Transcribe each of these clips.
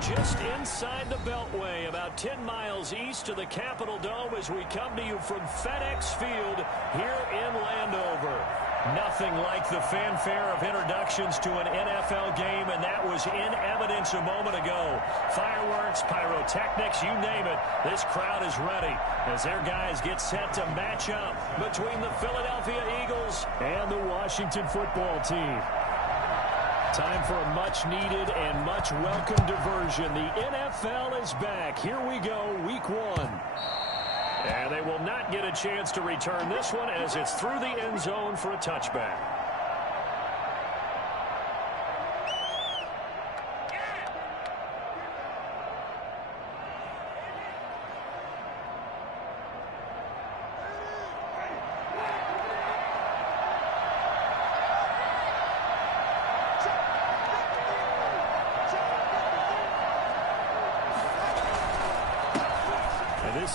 just inside the Beltway, about 10 miles east of the Capitol Dome as we come to you from FedEx Field here in Landover. Nothing like the fanfare of introductions to an NFL game, and that was in evidence a moment ago. Fireworks, pyrotechnics, you name it. This crowd is ready as their guys get set to match up between the Philadelphia Eagles and the Washington football team. Time for a much-needed and much-welcome diversion. The NFL is back. Here we go, Week 1. And they will not get a chance to return this one as it's through the end zone for a touchback.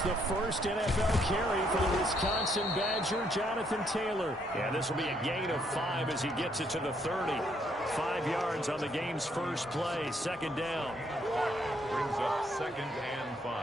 The first NFL carry for the Wisconsin Badger, Jonathan Taylor. Yeah, this will be a gain of 5 as he gets it to the 30. 5 yards on the game's first play, second down. Brings up 2nd and 5.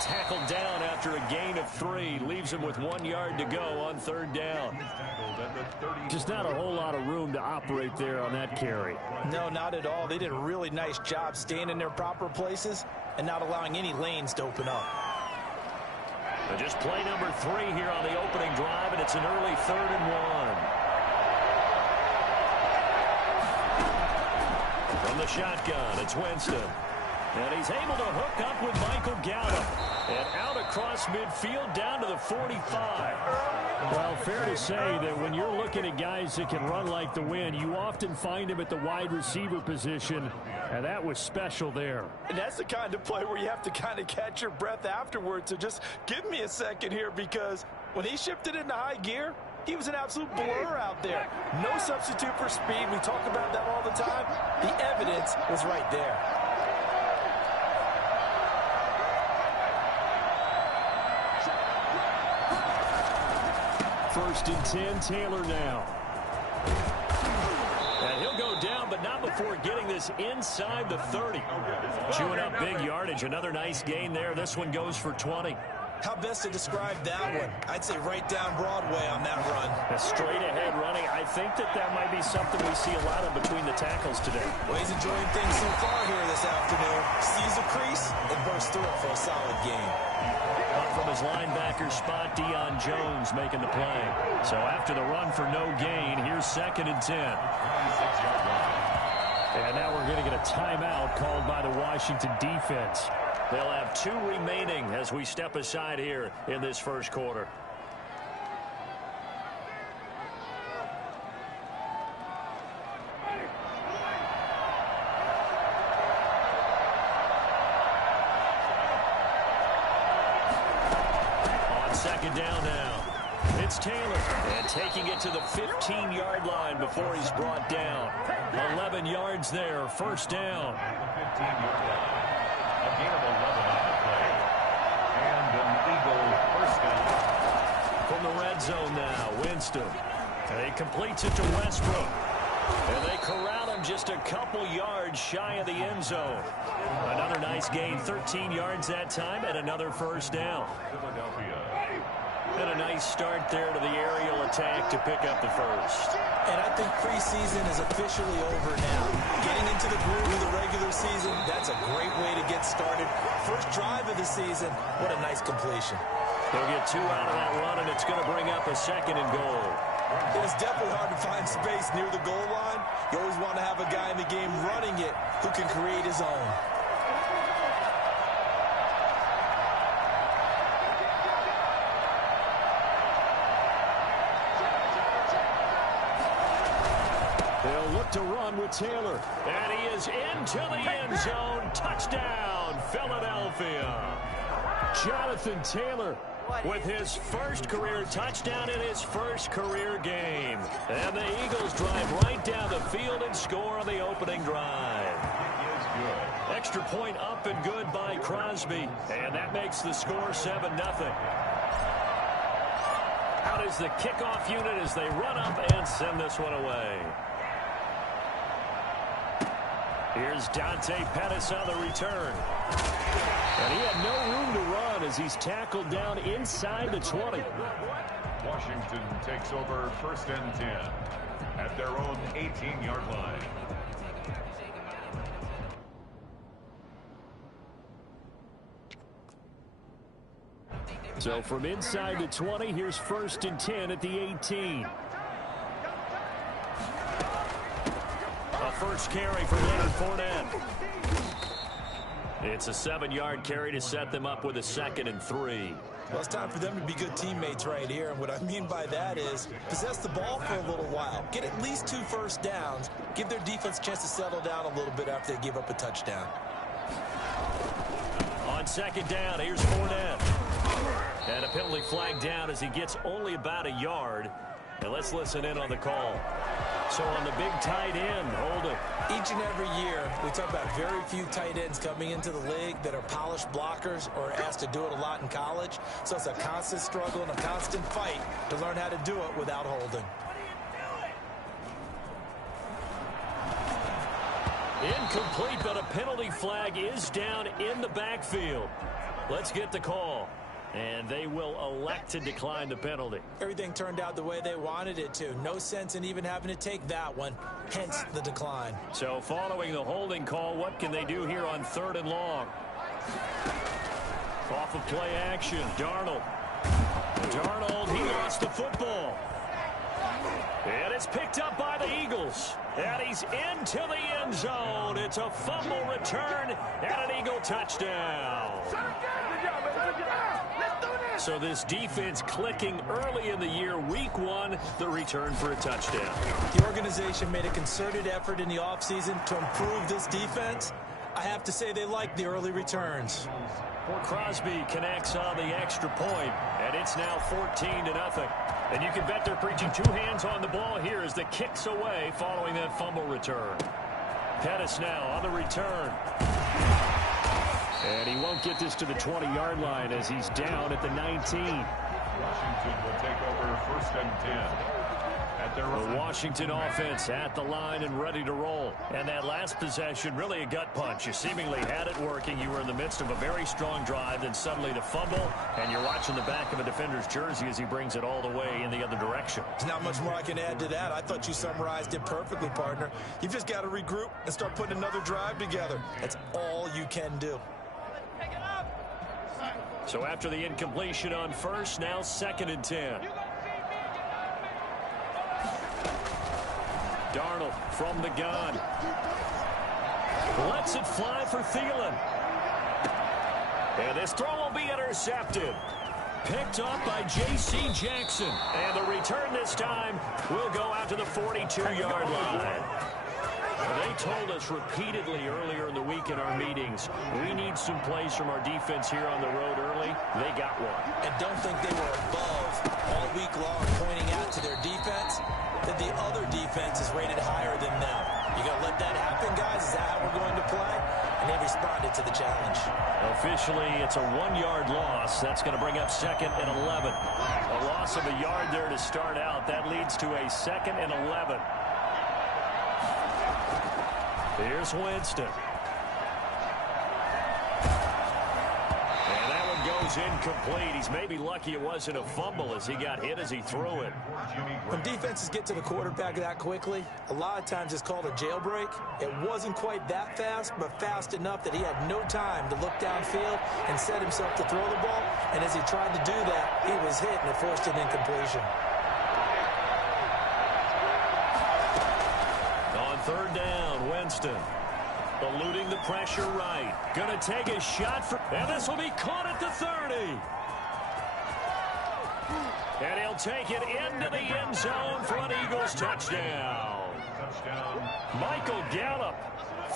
Tackled down after a gain of 3. Leaves him with 1 yard to go on 3rd down. Just not a whole lot of room to operate there on that carry. No, not at all. They did a really nice job staying in their proper places and not allowing any lanes to open up. But just play number 3 here on the opening drive, and it's an early 3rd and 1. From the shotgun, it's Winston. And he's able to hook up with Michael Gallup. And out across midfield down to the 45. Well, fair to say that when you're looking at guys that can run like the wind, you often find him at the wide receiver position. And that was special there. And that's the kind of play where you have to kind of catch your breath afterwards. So just give me a second here, because when he shifted into high gear, he was an absolute blur out there. No substitute for speed. We talk about that all the time. The evidence was right there. First and 10, Taylor now. And he'll go down, but not before getting this inside the 30. Chewing up big yardage. Another nice gain there. This one goes for 20. How best to describe that one? I'd say right down Broadway on that run. A straight ahead running. I think that might be something we see a lot of between the tackles today. Well, he's enjoying things so far here this afternoon. Sees a crease and bursts through it for a solid gain. Up from his linebacker spot, Deion Jones making the play. So after the run for no gain, here's 2nd and 10. And now we're going to get a timeout called by the Washington defense. They'll have 2 remaining as we step aside here in this first quarter. On 2nd down now, it's Taylor. And taking it to the 15-yard line before he's brought down. 11 yards there, 1st down. 15-yard line. A gain of 11 on the play. And an Eagle first down. From the red zone now, Winston. And he completes it to Westbrook. And they corral him just a couple yards shy of the end zone. Another nice gain, 13 yards that time, and another 1st down. Philadelphia. And a nice start there to the aerial attack to pick up the 1st. And I think preseason is officially over now. Getting into the groove of the regular season, that's a great way to get started. First drive of the season, what a nice completion. They'll get 2 out of that run, and it's going to bring up a 2nd and goal. It is definitely hard to find space near the goal line. You always want to have a guy in the game running it who can create his own. They'll look to run with Taylor. And he is into the end zone. Touchdown, Philadelphia. Jonathan Taylor with his first career touchdown in his first career game. And the Eagles drive right down the field and score on the opening drive. extra point up and good by Crosby. And that makes the score 7-0. Out is the kickoff unit as they run up and send this one away. Here's Dante Pettis on the return. And he had no room to run as he's tackled down inside the 20. Washington takes over 1st and 10 at their own 18-yard line. So from inside the 20, here's 1st and 10 at the 18. A first carry for Leonard Fournette. It's a 7-yard carry to set them up with a 2nd and 3. Well, it's time for them to be good teammates right here. And what I mean by that is possess the ball for a little while. Get at least 2 first downs. Give their defense a chance to settle down a little bit after they give up a touchdown. On 2nd down, here's Fournette. And a penalty flag down as he gets only about a yard. And let's listen in on the call. So on the big tight end, holding. Each and every year, we talk about very few tight ends coming into the league that are polished blockers or asked to do it a lot in college. So it's a constant struggle and a constant fight to learn how to do it without holding. Incomplete, but a penalty flag is down in the backfield. Let's get the call. And they will elect to decline the penalty. Everything turned out the way they wanted it to. No sense in even having to take that one, hence the decline. So following the holding call, what can they do here on 3rd and long? Off of play action, Darnold. Darnold, he lost the football. And it's picked up by the Eagles. And he's into the end zone. It's a fumble return and an Eagle touchdown. So this defense clicking early in the year, week 1, the return for a touchdown. The organization made a concerted effort in the offseason to improve this defense. I have to say they like the early returns. Crosby connects on the extra point, and it's now 14-0. And you can bet they're preaching 2 hands on the ball here as the kick's away following that fumble return. Pettis now on the return. And he won't get this to the 20-yard line as he's down at the 19. Washington will take over 1st and 10 at their own. The Washington offense at the line and ready to roll. And that last possession, really a gut punch. You seemingly had it working. You were in the midst of a very strong drive, then suddenly the fumble, and you're watching the back of a defender's jersey as he brings it all the way in the other direction. There's not much more I can add to that. I thought you summarized it perfectly, partner. You've just got to regroup and start putting another drive together. That's all you can do. So after the incompletion on 1st, now 2nd and 10. Darnold from the gun. Lets it fly for Thielen. And this throw will be intercepted. Picked up by J.C. Jackson. And the return this time will go out to the 42-yard line. They told us repeatedly earlier in the week in our meetings, we need some plays from our defense here on the road early. They got one. And don't think they were above all week long pointing out to their defense that the other defense is rated higher than them. You going to let that happen, guys? Is that how we're going to play? And they responded to the challenge. Officially, it's a 1-yard loss. That's going to bring up 2nd and 11. A loss of a yard there to start out. That leads to a 2nd and 11. Here's Winston. And that one goes incomplete. He's maybe lucky it wasn't a fumble as he got hit as he threw it. When defenses get to the quarterback that quickly, a lot of times it's called a jailbreak. It wasn't quite that fast, but fast enough that he had no time to look downfield and set himself to throw the ball. And as he tried to do that, he was hit and it forced an incompletion. On 3rd down, Winston. Eluding the pressure right. Gonna take a shot for, and this will be caught at the 30. And he'll take it into the end zone for an Eagles touchdown. Michael Gallup,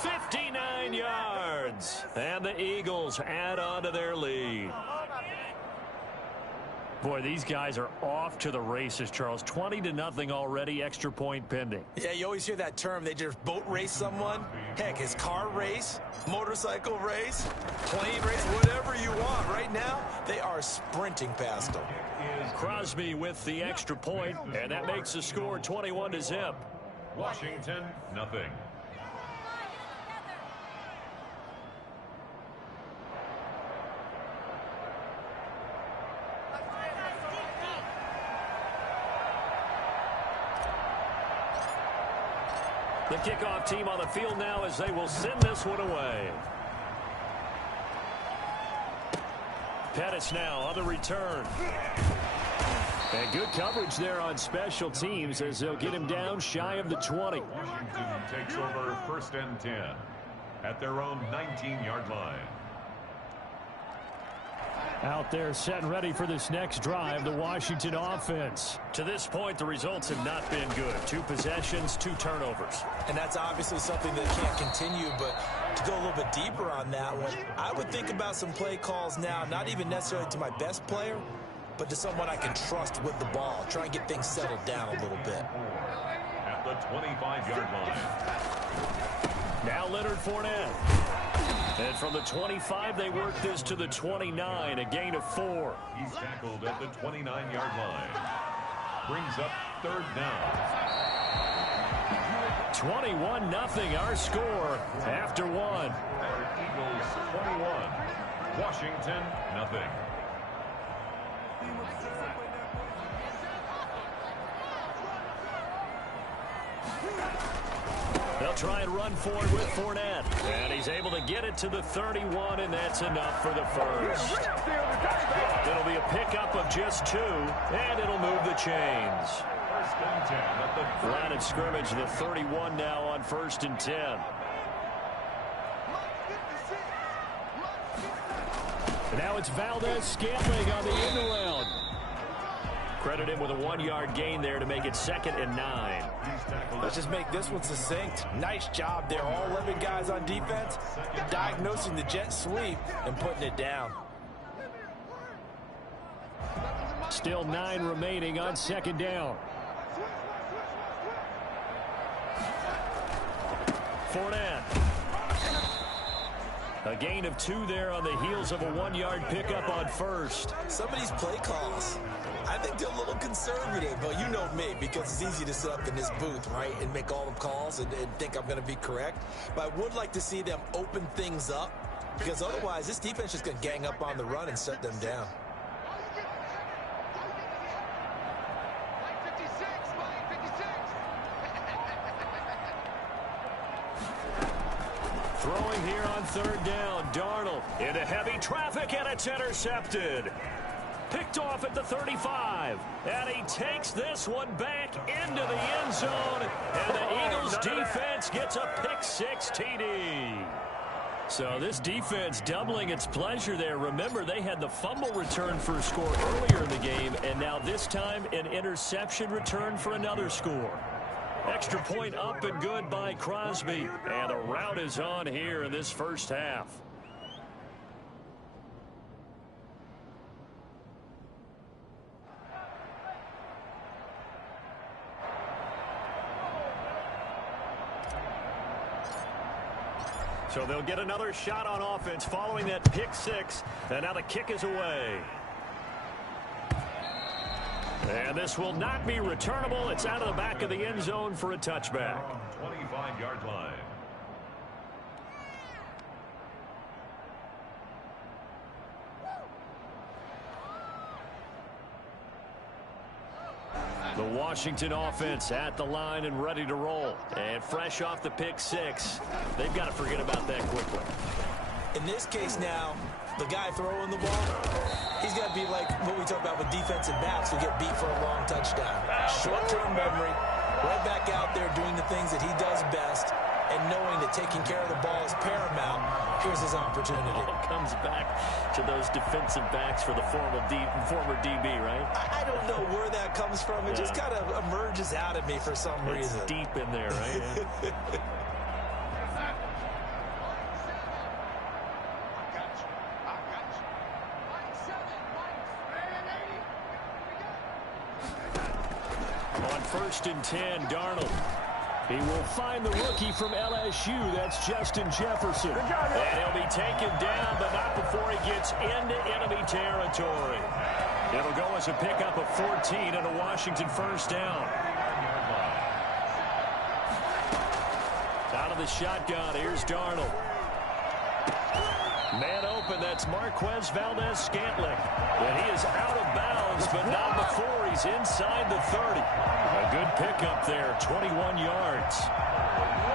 59 yards. And the Eagles add on to their lead. Boy, these guys are off to the races, Charles. 20-0 already, extra point pending. Yeah, you always hear that term. They just boat race someone. Heck, it's car race, motorcycle race, plane race, whatever you want. Right now, they are sprinting past them. Crosby with the extra point, and that makes the score 21-0. Washington, nothing. The kickoff team on the field now as they will send this one away. Pettis now on the return. And good coverage there on special teams as they'll get him down shy of the 20. Washington takes over 1st and 10 at their own 19-yard line. Out there set and ready for this next drive, the Washington offense. To this point, the results have not been good. 2 possessions, 2 turnovers. And that's obviously something that can't continue, but to go a little bit deeper on that one, I would think about some play calls now, not even necessarily to my best player, but to someone I can trust with the ball. Try and get things settled down a little bit. At the 25-yard line. Now Leonard Fournette. And from the 25, they work this to the 29, a gain of 4. He's tackled at the 29-yard line. Brings up 3rd down. 21-0 our score after 1. Eagles 21. Washington, nothing. They'll try and run forward with Fournette. And he's able to get it to the 31, and that's enough for the first. It'll be a pickup of just 2, and it'll move the chains. 1st and 10 at the Line of scrimmage, the 31 now on 1st and 10. And now it's Valdez-Scantling on the end around. Credit him with a 1-yard gain there to make it 2nd and 9. Let's just make this one succinct. Nice job there. All 11 guys on defense diagnosing the jet sweep and putting it down. Still 9 remaining on 2nd down. Fournette. A gain of 2 there on the heels of a 1-yard pickup on 1st. Some of these play calls, I think they're a little conservative, but you know me, because it's easy to sit up in this booth, right, and make all the calls and think I'm going to be correct. But I would like to see them open things up, because otherwise this defense is just going to gang up on the run and shut them down. Throwing here on 3rd down, Darnold into heavy traffic, and it's intercepted. Picked off at the 35, and he takes this one back into the end zone, and the Eagles defense gets a pick-6 TD. So this defense doubling its pleasure there. Remember, they had the fumble return for a score earlier in the game, and now this time an interception return for another score. Extra point up and good by Crosby, and the rout is on here in this first half. So they'll get another shot on offense following that pick-6, and now the kick is away. And this will not be returnable. It's out of the back of the end zone for a touchback. 25-yard line. The Washington offense at the line and ready to roll. And fresh off the pick-6, they've got to forget about that quickly. In this case now, the guy throwing the ball, he's got to be like what we talk about with defensive backs who get beat for a long touchdown. Short-term memory, right back out there doing the things that he does best, and knowing that taking care of the ball is paramount. Here's his opportunity. It comes back to those defensive backs for the former DB, right? I don't know where that comes from. It just kind of emerges out of me for some reason. It's deep in there, right? Yeah. first and 10. Darnold. He will find the rookie from LSU. That's Justin Jefferson. And he'll be taken down, but not before he gets into enemy territory. It'll go as a pickup of 14 and a Washington first down. Out of the shotgun, here's Darnold. Man open, that's Marquez Valdes-Scantling. And he is out of bounds, but not before he's inside the 30. A good pickup there, 21 yards.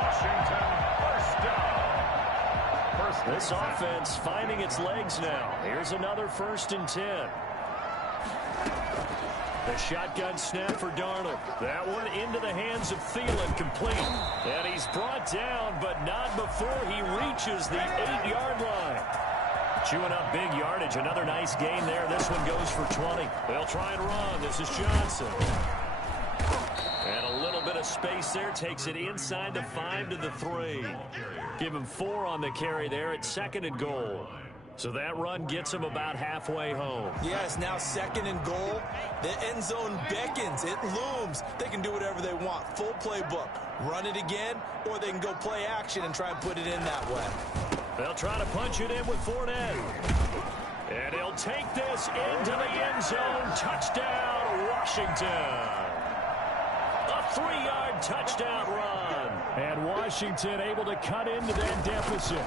Washington first down. This offense finding its legs now. Here's another first and 10. The shotgun snap for Darnold. That one into the hands of Thielen, complete. And he's brought down, but not before he reaches the 8-yard line. Chewing up big yardage. Another nice gain there. This one goes for 20. They'll try and run. This is Johnson. And a little bit of space there. Takes it inside the 5 to the 3. Give him 4 on the carry there at 2nd and goal. So that run gets him about halfway home. Yeah, it's now 2nd and goal. The end zone beckons. It looms. They can do whatever they want. Full playbook. Run it again, or they can go play action and try and put it in that way. They'll try to punch it in with Fournette. And he'll take this into the end zone. Touchdown, Washington. A 3-yard touchdown run. And Washington able to cut into that deficit.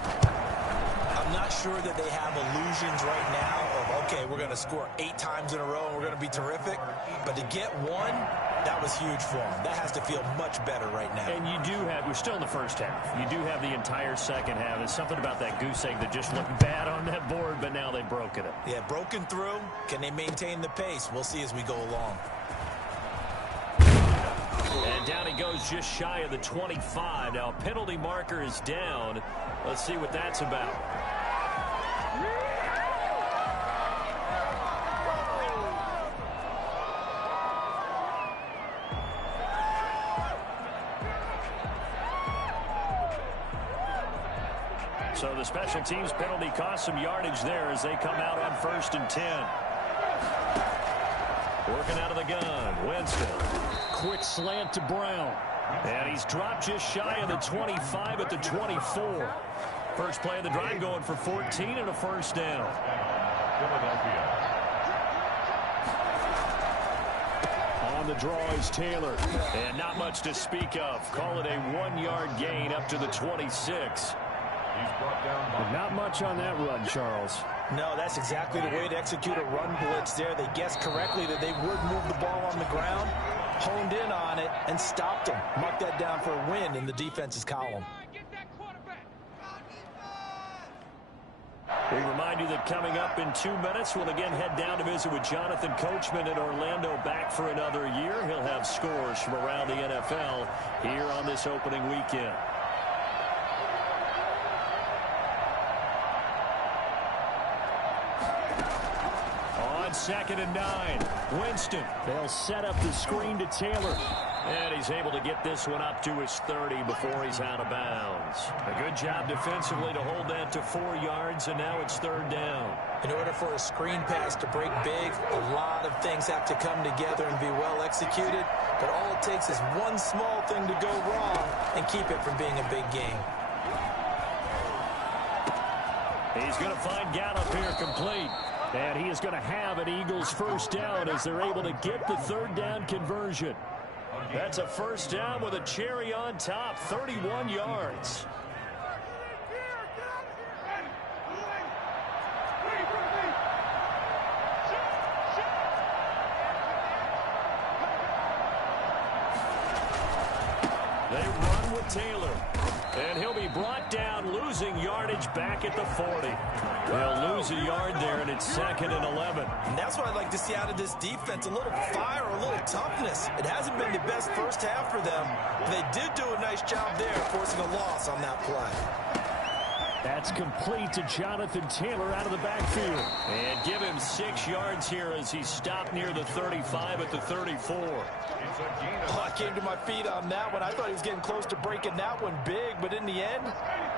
I'm not sure that they have illusions right now of, okay, we're going to score 8 times in a row and we're going to be terrific. But to get one, that was huge for them. That has to feel much better right now. And you do have, we're still in the first half. You do have the entire second half. There's something about that goose egg that just looked bad on that board, but now they've broken it. Yeah, broken through. Can they maintain the pace? We'll see as we go along. And down he goes just shy of the 25. Now a penalty marker is down. Let's see what that's about. So the special teams penalty cost some yardage there as they come out on 1st and 10. Working out of the gun, Winston. Quick slant to Brown. And he's dropped just shy of the 25 at the 24. First play of the drive going for 14 and a first down. Philadelphia. On the draw is Taylor. And not much to speak of. Call it a 1-yard gain up to the 26. He's brought down by Not much on that run, Charles. No, that's exactly the way to execute a run blitz there. They guessed correctly that they would move the ball on the ground, honed in on it, and stopped them. Marked that down for a win in the defense's column. We remind you that coming up in 2 minutes, we'll again head down to visit with Jonathan Coachman in Orlando, back for another year. He'll have scores from around the NFL here on this opening weekend. On 2nd and 9, Winston. They'll set up the screen to Taylor. And he's able to get this one up to his 30 before he's out of bounds. A good job defensively to hold that to 4 yards, and now it's 3rd down. In order for a screen pass to break big, a lot of things have to come together and be well executed. But all it takes is one small thing to go wrong and keep it from being a big game. He's going to find Gallup here complete. And he is going to have an Eagles first down as they're able to get the 3rd down conversion. That's a first down with a cherry on top, 31 yards. They run with Taylor. And he'll be brought down, losing yardage back at the 40. They'll lose a yard there, and it's 2nd and 11. And that's what I'd like to see out of this defense, a little fire, a little toughness. It hasn't been the best first half for them, but they did do a nice job there, forcing a loss on that play. That's complete to Jonathan Taylor out of the backfield. And give him 6 yards here as he stopped near the 35 at the 34. Oh, I came to my feet on that one. I thought he was getting close to breaking that one big, but in the end,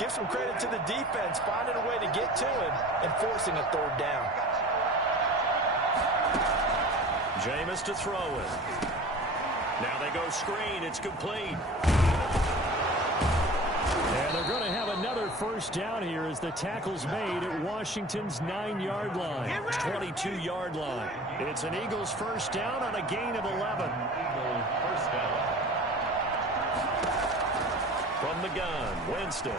give some credit to the defense, finding a way to get to him and forcing a 3rd down. Jameis to throw it. Now they go screen. It's complete. And they're going to have another first down here as the tackle's made at Washington's 9-yard line. 22-yard line. It's an Eagles first down on a gain of 11. Eagles first down. From the gun, Winston.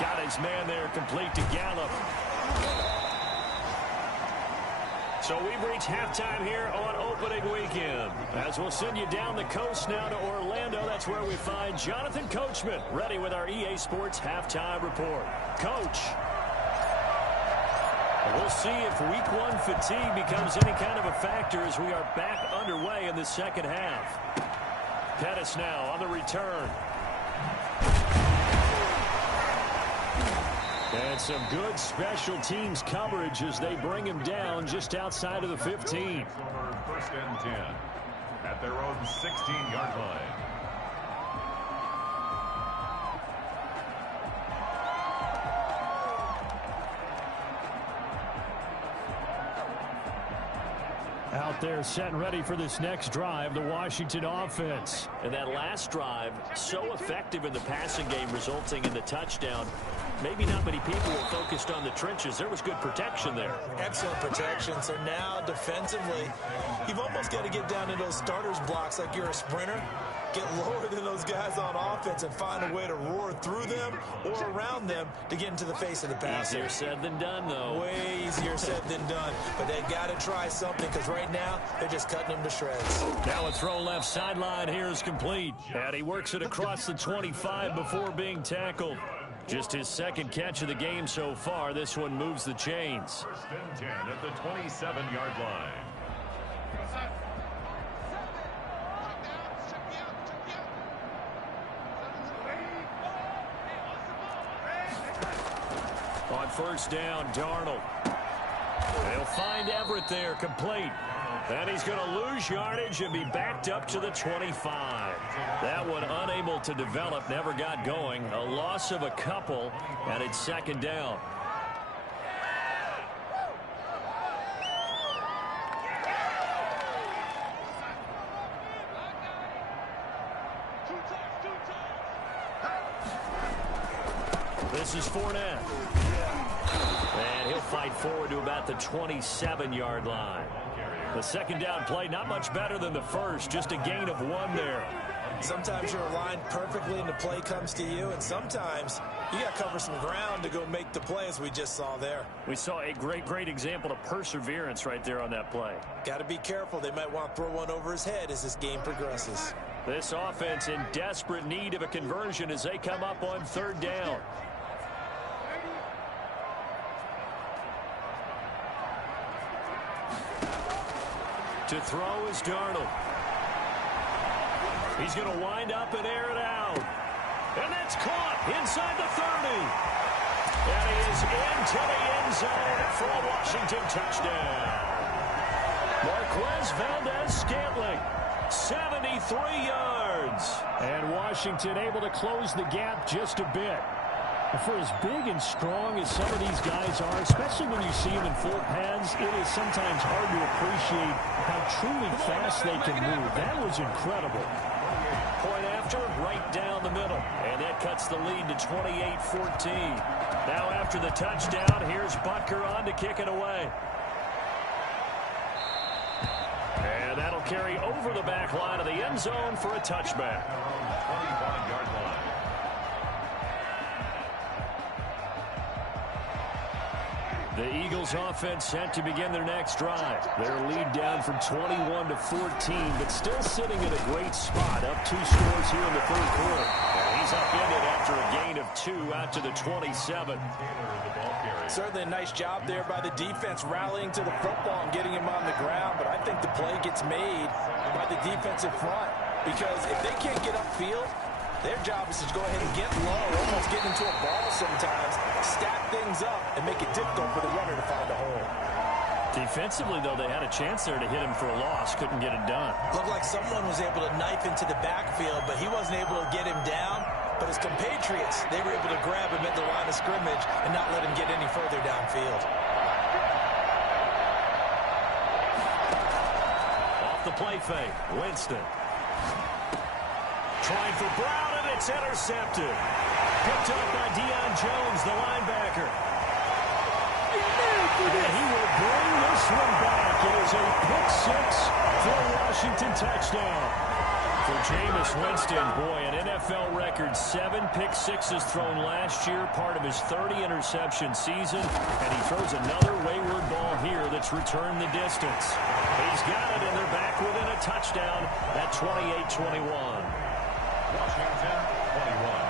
Got his man there, complete to Gallup. So we've reached halftime here on opening weekend. As we'll send you down the coast now to Orlando, that's where we find Jonathan Coachman, ready with our EA Sports halftime report. Coach. We'll see if week one fatigue becomes any kind of a factor as we are back underway in the second half. Pettis now on the return. And some good special teams coverage as they bring him down just outside of the 15. First and 10 at their own 16-yard line. Out there set and ready for this next drive, the Washington offense. And that last drive, so effective in the passing game, resulting in the touchdown. Maybe not many people were focused on the trenches. There was good protection there. Excellent protection. So now defensively, you've almost got to get down to those starters blocks like you're a sprinter. Get lower than those guys on offense and find a way to roar through them or around them to get into the face of the passer. Easier said than done, though. Way easier said than done. But they've got to try something because right now they're just cutting them to shreds. Now a throw left sideline here is complete. And he works it across the 25 before being tackled. Just his second catch of the game so far. This one moves the chains. First and 10 at the 27-yard line. On first down, Darnold. They'll find Everett there, complete. And he's going to lose yardage and be backed up to the 25. That one unable to develop, never got going. A loss of a couple, and it's second down. This is Fournette. And he'll fight forward to about the 27-yard line. The second down play, not much better than the first, just a gain of 1 there. Sometimes you're aligned perfectly and the play comes to you, and sometimes you got to cover some ground to go make the play, as we just saw there. We saw a great example of perseverance right there on that play. Got to be careful. They might want to throw one over his head as this game progresses. This offense in desperate need of a conversion as they come up on third down. To throw is Darnold. He's going to wind up and air it out. And that's caught inside the 30. And he is into the end zone for a Washington touchdown. Marquez Valdez-Scantling, 73 yards. And Washington able to close the gap just a bit. For as big and strong as some of these guys are, especially when you see them in full pads, it is sometimes hard to appreciate how truly fast they can move. That was incredible. Point after, right down the middle. And that cuts the lead to 28-14. Now after the touchdown, here's Butker on to kick it away. And that'll carry over the back line of the end zone for a touchback. 25-yard line. The Eagles offense set to begin their next drive. Their lead down from 21 to 14, but still sitting in a great spot. Up 2 scores here in the third quarter. And he's upended after a gain of 2 out to the 27. Certainly a nice job there by the defense rallying to the football and getting him on the ground, but I think the play gets made by the defensive front because if they can't get upfield, their job is to go ahead and get low, almost get into a ball sometimes, stack things up, and make it difficult for the runner to find a hole. Defensively, though, they had a chance there to hit him for a loss. Couldn't get it done. Looked like someone was able to knife into the backfield, but he wasn't able to get him down. But his compatriots, they were able to grab him at the line of scrimmage and not let him get any further downfield. Off the play fake. Winston. Trying for Brown, and it's intercepted. Picked up by Deion Jones, the linebacker. And he will bring this one back. It is a pick-6 for a Washington touchdown. For Jameis Winston, boy, an NFL record 7 pick-6s thrown last year, part of his 30-interception season, and he throws another wayward ball here that's returned the distance. He's got it, and they're back within a touchdown at 28-21. Washington, 21.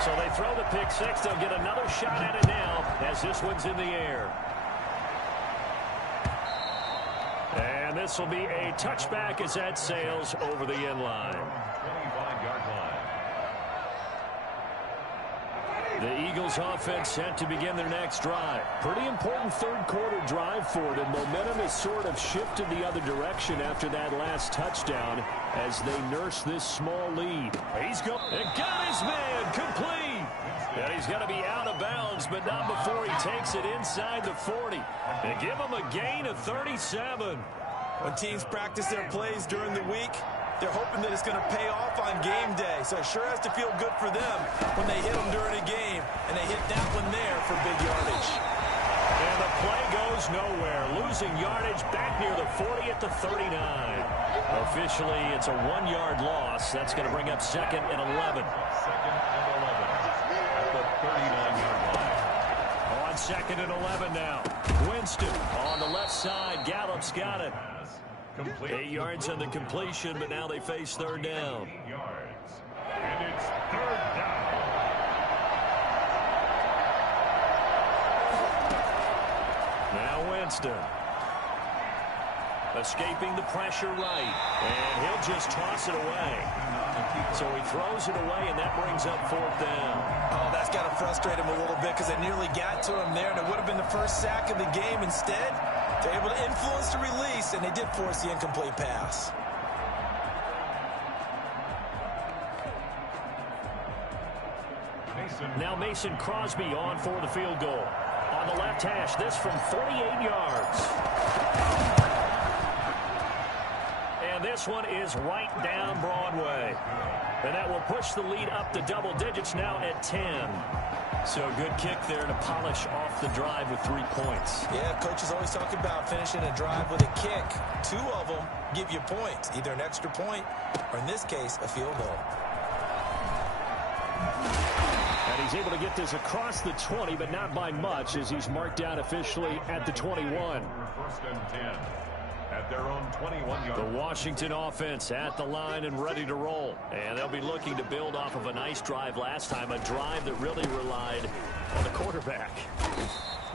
So they throw the pick-6. They'll get another shot at it now as this one's in the air. And this will be a touchback as that sails over the end line. 25-yard line. The Eagles offense set to begin their next drive. Pretty important third-quarter drive for them. Momentum has sort of shifted the other direction after that last touchdown as they nurse this small lead. He's going and got his man complete. And he's got to be out of bounds, but not before he takes it inside the 40. They give him a gain of 37. When teams practice their plays during the week, they're hoping that it's going to pay off on game day. So it sure has to feel good for them when they hit them during a game. And they hit that one there for big yardage. And the play goes nowhere. Losing yardage back near the 40 at the 39. Officially, it's a 1-yard loss. That's going to bring up 2nd and 11. 2nd and 11 at the 39-yard line. On 2nd and 11 now. Winston on the left side. Gallup's got it. 8 yards on the completion, but now they face 3rd down. 8 yards. And it's 3rd down. Now Winston. Escaping the pressure right. And he'll just toss it away. So he throws it away, and that brings up 4th down. Oh, that's got to frustrate him a little bit because they nearly got to him there, and it would have been the first sack of the game. Instead, they're able to influence the release, and they did force the incomplete pass. Now Mason Crosby on for the field goal. On the left hash, this from 48 yards. And this one is right down Broadway. And that will push the lead up to double digits now at 10. So good kick there to polish off the drive with 3 points. Yeah, coaches always talk about finishing a drive with a kick. 2 of them give you points, either an extra point or, in this case, a field goal. And he's able to get this across the 20, but not by much as he's marked down officially at the 21. 1st and 10. At their own 21-yard. The Washington offense at the line and ready to roll. And they'll be looking to build off of a nice drive last time, a drive that really relied on the quarterback.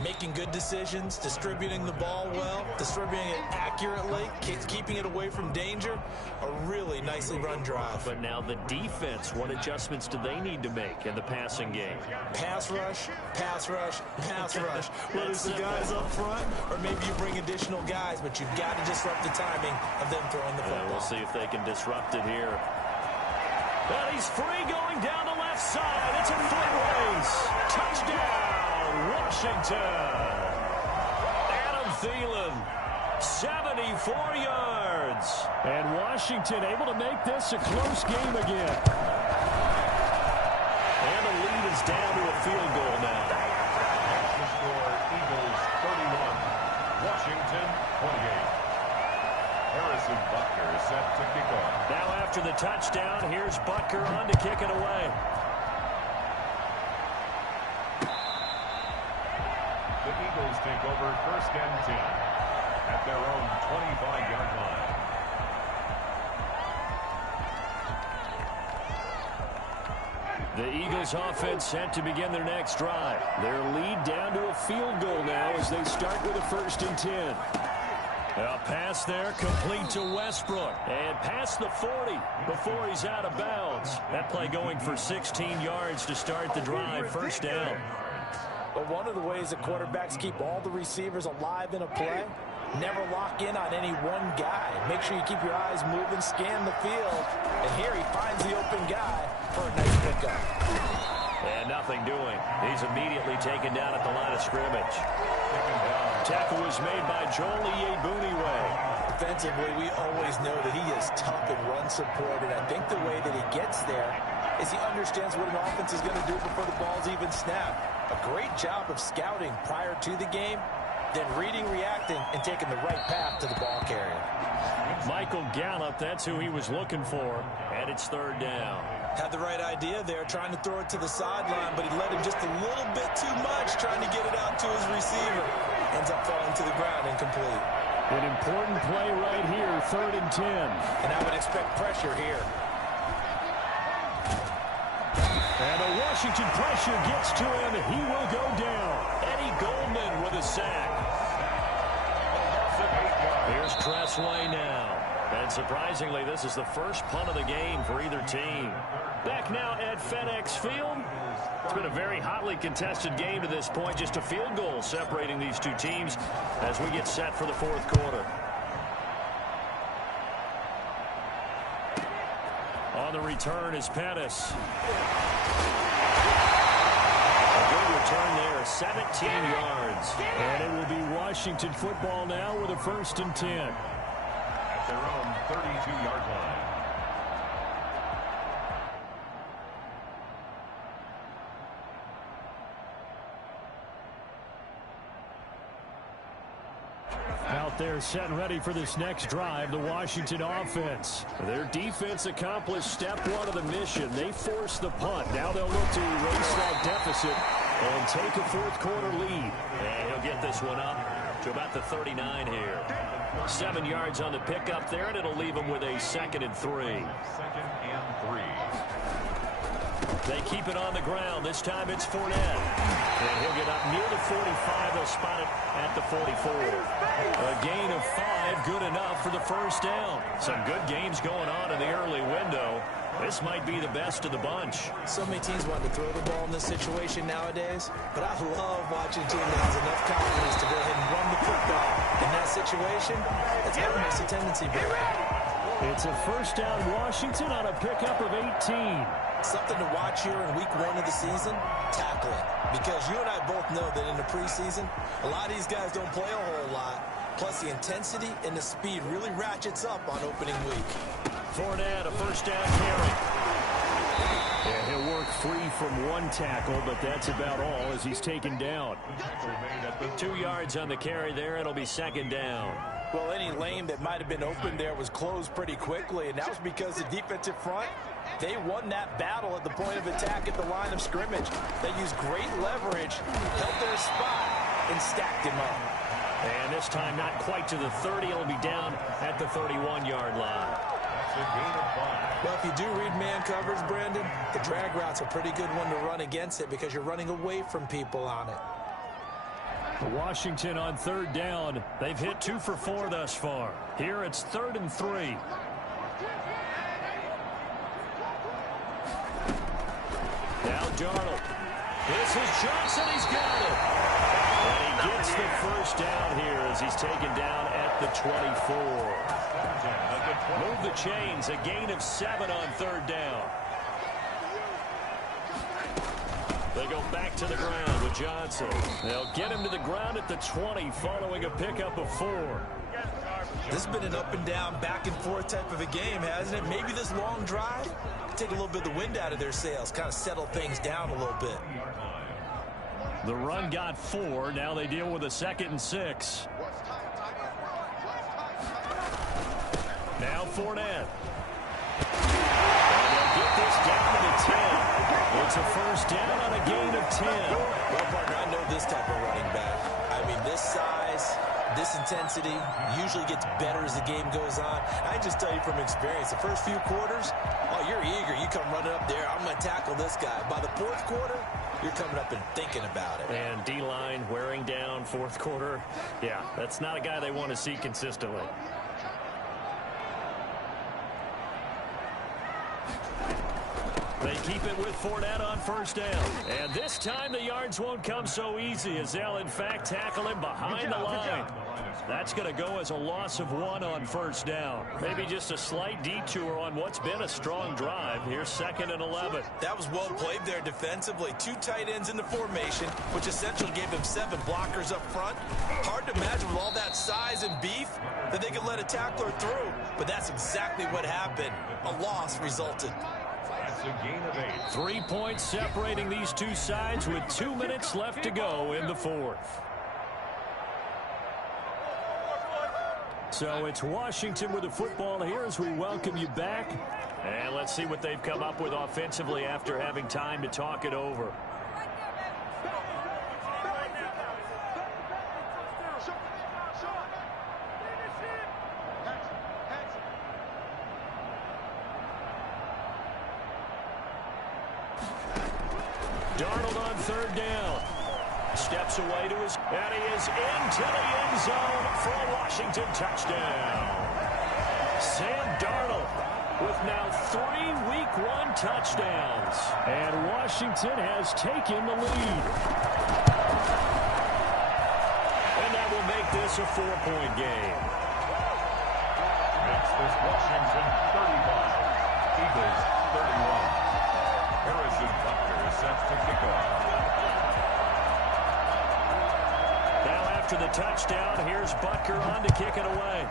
Making good decisions, distributing the ball well, distributing it accurately, keeping it away from danger. A really nicely run drive. But now the defense, what adjustments do they need to make in the passing game? Pass rush, pass rush, pass rush. Whether it's the guys up front or maybe you bring additional guys, but you've got to disrupt the timing of them throwing the football. We'll see if they can disrupt it here. And he's free going down the left side. It's a foot race. Touchdown, Washington. Adam Thielen, 74 yards. And Washington able to make this a close game again. And the lead is down to a field goal now. The score, Eagles 31, Washington 28. Harrison Butker is set to kick off. Now after the touchdown, here's Butker on to kick it away. The Eagles take over 1st and 10 at their own 25-yard line. The Eagles offense set to begin their next drive. Their lead down to a field goal now as they start with a 1st and 10. A pass there complete to Westbrook. And past the 40 before he's out of bounds. That play going for 16 yards to start the drive. 1st down. But one of the ways that quarterbacks keep all the receivers alive in a play, never lock in on any one guy. Make sure you keep your eyes moving, scan the field. And here he finds the open guy for a nice pickup. And nothing doing. He's immediately taken down at the line of scrimmage. Taken down Tackle was made by Joel Iyiegbuniwe. Defensively, we always know that he is tough in run support, and I think the way that he gets there is he understands what an offense is going to do before the ball's even snapped. A great job of scouting prior to the game, then reading, reacting, and taking the right path to the ball carrier. Michael Gallup, that's who he was looking for, and it's third down. Had the right idea there, trying to throw it to the sideline, but he led him just a little bit too much, trying to get it out to his receiver. Ends up falling to the ground incomplete. An important play right here, 3rd and 10. And I would expect pressure here. And the Washington pressure gets to him. He will go down. Eddie Goldman with a sack. Here's Tressway now. And surprisingly, this is the first punt of the game for either team. Back now at FedEx Field. It's been a very hotly contested game to this point. Just a field goal separating these two teams as we get set for the 4th quarter. On the return is Pettis. A good return there, 17 yards. And it will be Washington football now with a 1st and 10. At their own 32-yard line. Out there set and ready for this next drive, the Washington offense. Their defense accomplished step 1 of the mission. They forced the punt. Now they'll look to erase that deficit and take a 4th quarter lead. And he'll get this one up to about the 39 here. 7 yards on the pickup there, and it'll leave him with a 2nd and 3. 2nd and 3. They keep it on the ground. This time it's Fournette. And he'll get up near the 45. They'll spot it at the 44. A gain of 5, good enough for the 1st down. Some good games going on in the early window. This might be the best of the bunch. So many teams want to throw the ball in this situation nowadays, but I love watching a team that has enough confidence to go ahead and run the football. In that situation, that's what makes a tendency better. It's a 1st down Washington on a pickup of 18. Something to watch here in week 1 of the season, tackling. Because you and I both know that in the preseason, a lot of these guys don't play a whole lot. Plus, the intensity and the speed really ratchets up on opening week. Fournette, a 1st down carry. Yeah, he'll work free from 1 tackle, but that's about all as he's taken down. 2 yards on the carry there. It'll be 2nd down. Well, any lane that might have been open there was closed pretty quickly, and that was because the defensive front, they won that battle at the point of attack at the line of scrimmage. They used great leverage, held their spot, and stacked him up. And this time not quite to the 30. It'll be down at the 31-yard line. That's a gain of 5. Well, if you do read man coverage, Brandon, the drag route's a pretty good one to run against it because you're running away from people on it. Washington on 3rd down. They've hit 2 for 4 thus far. Here it's 3rd and 3. Now Darnold. This is Johnson. He's got it. And he gets the 1st down here as he's taken down at the 24. Move the chains. A gain of 7 on 3rd down. They go back to the ground with Johnson. They'll get him to the ground at the 20 following a pickup of 4. This has been an up and down, back and forth type of a game, hasn't it? Maybe this long drive could take a little bit of the wind out of their sails, kind of settle things down a little bit. The run got 4. Now they deal with a 2nd and 6. Now Fournette. And they'll get this down to the 10. It's a 1st down on a gain of 10. Well, partner, I know this type of running back. I mean, this size, this intensity usually gets better as the game goes on. I just tell you from experience, the first few quarters, oh, you're eager. You come running up there. I'm going to tackle this guy. By the 4th quarter, you're coming up and thinking about it. And D-line wearing down 4th quarter. Yeah, that's not a guy they want to see consistently. They keep it with Fournette on first down. And this time the yards won't come so easy as they'll, in fact, tackle him behind the line. That's going to go as a loss of 1 on first down. Maybe just a slight detour on what's been a strong drive. Here's 2nd and 11. That was well played there defensively. 2 tight ends in the formation, which essentially gave them 7 blockers up front. Hard to imagine with all that size and beef that they could let a tackler through. But that's exactly what happened. A loss resulted. That's a gain of 8. 3 points separating these two sides with 2 minutes left to go in the 4th. So it's Washington with the football here as we welcome you back. And let's see what they've come up with offensively after having time to talk it over. Darnold on 3rd down. Steps away to his, and he is into the end zone for a Washington touchdown. Sam Darnold with now 3 Week 1 touchdowns. And Washington has taken the lead. And that will make this a 4-point game. Makes this Washington 35, Eagles 31. Harrison Butker is set to kick off. Now after the touchdown, here's Butker on to kick it away.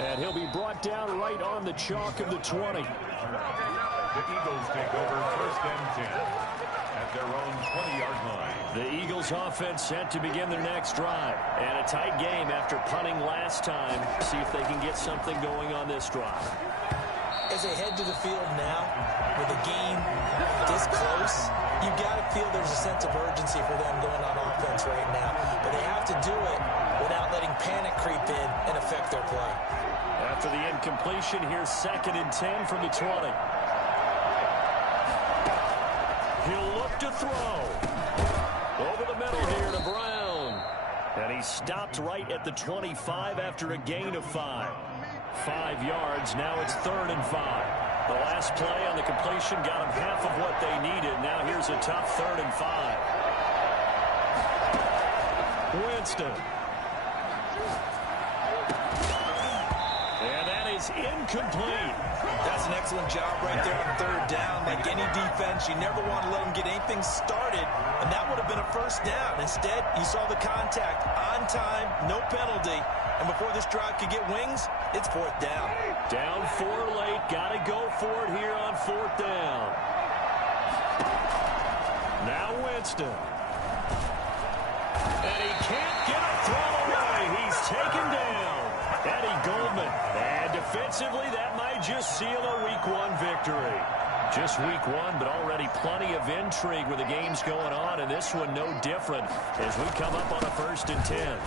And he'll be brought down right on the chalk of the 20. The Eagles take over 1st and 10 at their own 20-yard line. The Eagles offense set to begin their next drive. And a tight game after punting last time. See if they can get something going on this drive. As they head to the field now, with the game this close, you've got to feel there's a sense of urgency for them going on offense right now. But they have to do it without letting panic creep in and affect their play. After the incompletion, here's 2nd and 10 from the 20. He'll look to throw. Over the middle here to Brown. And he stopped right at the 25 after a gain of 5. 5 yards. Now it's 3rd and 5. The last play on the completion got them half of what they needed. Now here's a tough 3rd and 5. Winston. And that is incomplete. That's an excellent job right there on 3rd down. Like any defense, you never want to let them get anything started, and that would have been a 1st down. Instead, you saw the contact on time, no penalty, and before this drive could get wings, it's 4th down. Down 4 late, got to go for it here on 4th down. Now Winston. And he can't get a throw away. He's taken down. Eddie Goldman. And defensively, that might just seal a Week 1 victory. Just Week 1, but already plenty of intrigue with the games going on, and this one no different as we come up on a 1st and 10.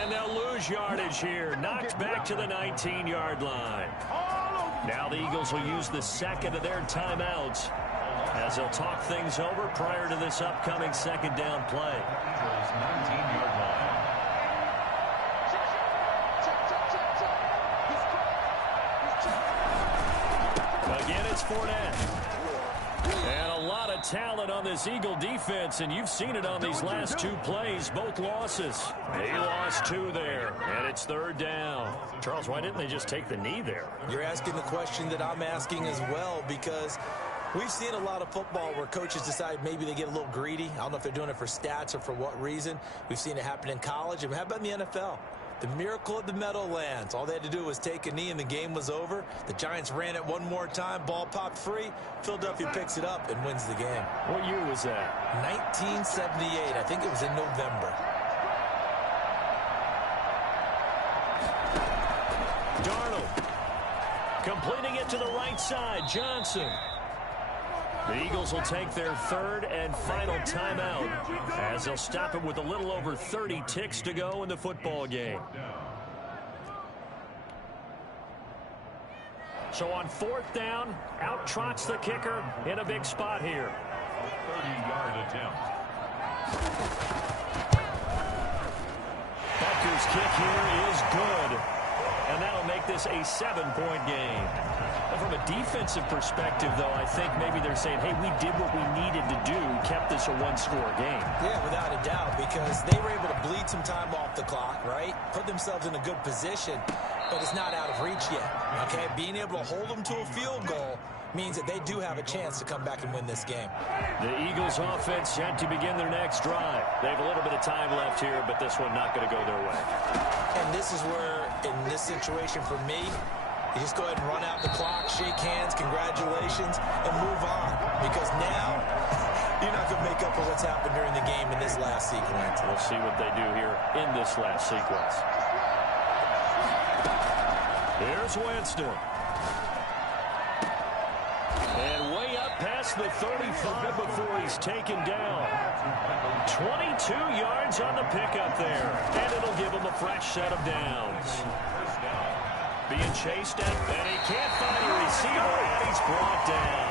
And they'll lose yardage here. Knocked back to the 19-yard line. Now the Eagles will use the 2nd of their timeouts as they'll talk things over prior to this upcoming 2nd down play. 19-yard line. Again, it's Fournette. And a lot of talent on this Eagle defense, and you've seen it on these last 2 plays, both losses. He lost 2 there, and it's 3rd down. Charles, why didn't they just take the knee there? You're asking the question that I'm asking as well, because we've seen a lot of football where coaches decide maybe they get a little greedy. I don't know if they're doing it for stats or for what reason. We've seen it happen in college, and how about in the NFL? The miracle of the Meadowlands. All they had to do was take a knee and the game was over. The Giants ran it one more time. Ball popped free. Philadelphia picks it up and wins the game. What year was that? 1978. I think it was in November. Darnold. Completing it to the right side. Johnson. The Eagles will take their 3rd and final timeout as they'll stop it with a little over 30 ticks to go in the football game. So on 4th down, out trots the kicker in a big spot here. A 30-yard attempt. Butker's kick here is good. And that'll make this a 7-point game. Now, from a defensive perspective, though, I think maybe they're saying, hey, we did what we needed to do, kept this a one-score game. Yeah, without a doubt, because they were able to bleed some time off the clock, right? Put themselves in a good position, but it's not out of reach yet, okay? Being able to hold them to a field goal means that they do have a chance to come back and win this game. The Eagles offense set to begin their next drive. They have a little bit of time left here, but this one not going to go their way. And this is where, in this situation for me, you just go ahead and run out the clock, shake hands, congratulations, and move on. Because now, you're not going to make up for what's happened during the game in this last sequence. We'll see what they do here in this last sequence. Here's Winston. And way up past the 35 before he's taken down. 22 yards on the pickup there. And it'll give him a fresh set of downs. Being chased at, and he can't find a receiver, and he's brought down.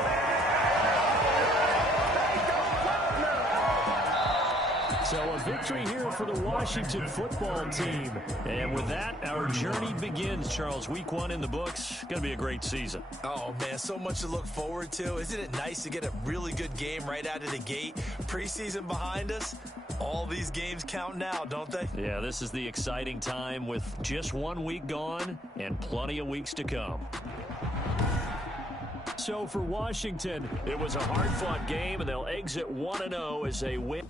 So a victory here for the Washington football team. And with that, our journey begins, Charles. Week 1 in the books. Going to be a great season. Oh, man, so much to look forward to. Isn't it nice to get a really good game right out of the gate? Preseason behind us. All these games count now, don't they? Yeah, this is the exciting time with just 1 week gone and plenty of weeks to come. So for Washington, it was a hard-fought game, and they'll exit 1-0 as they win.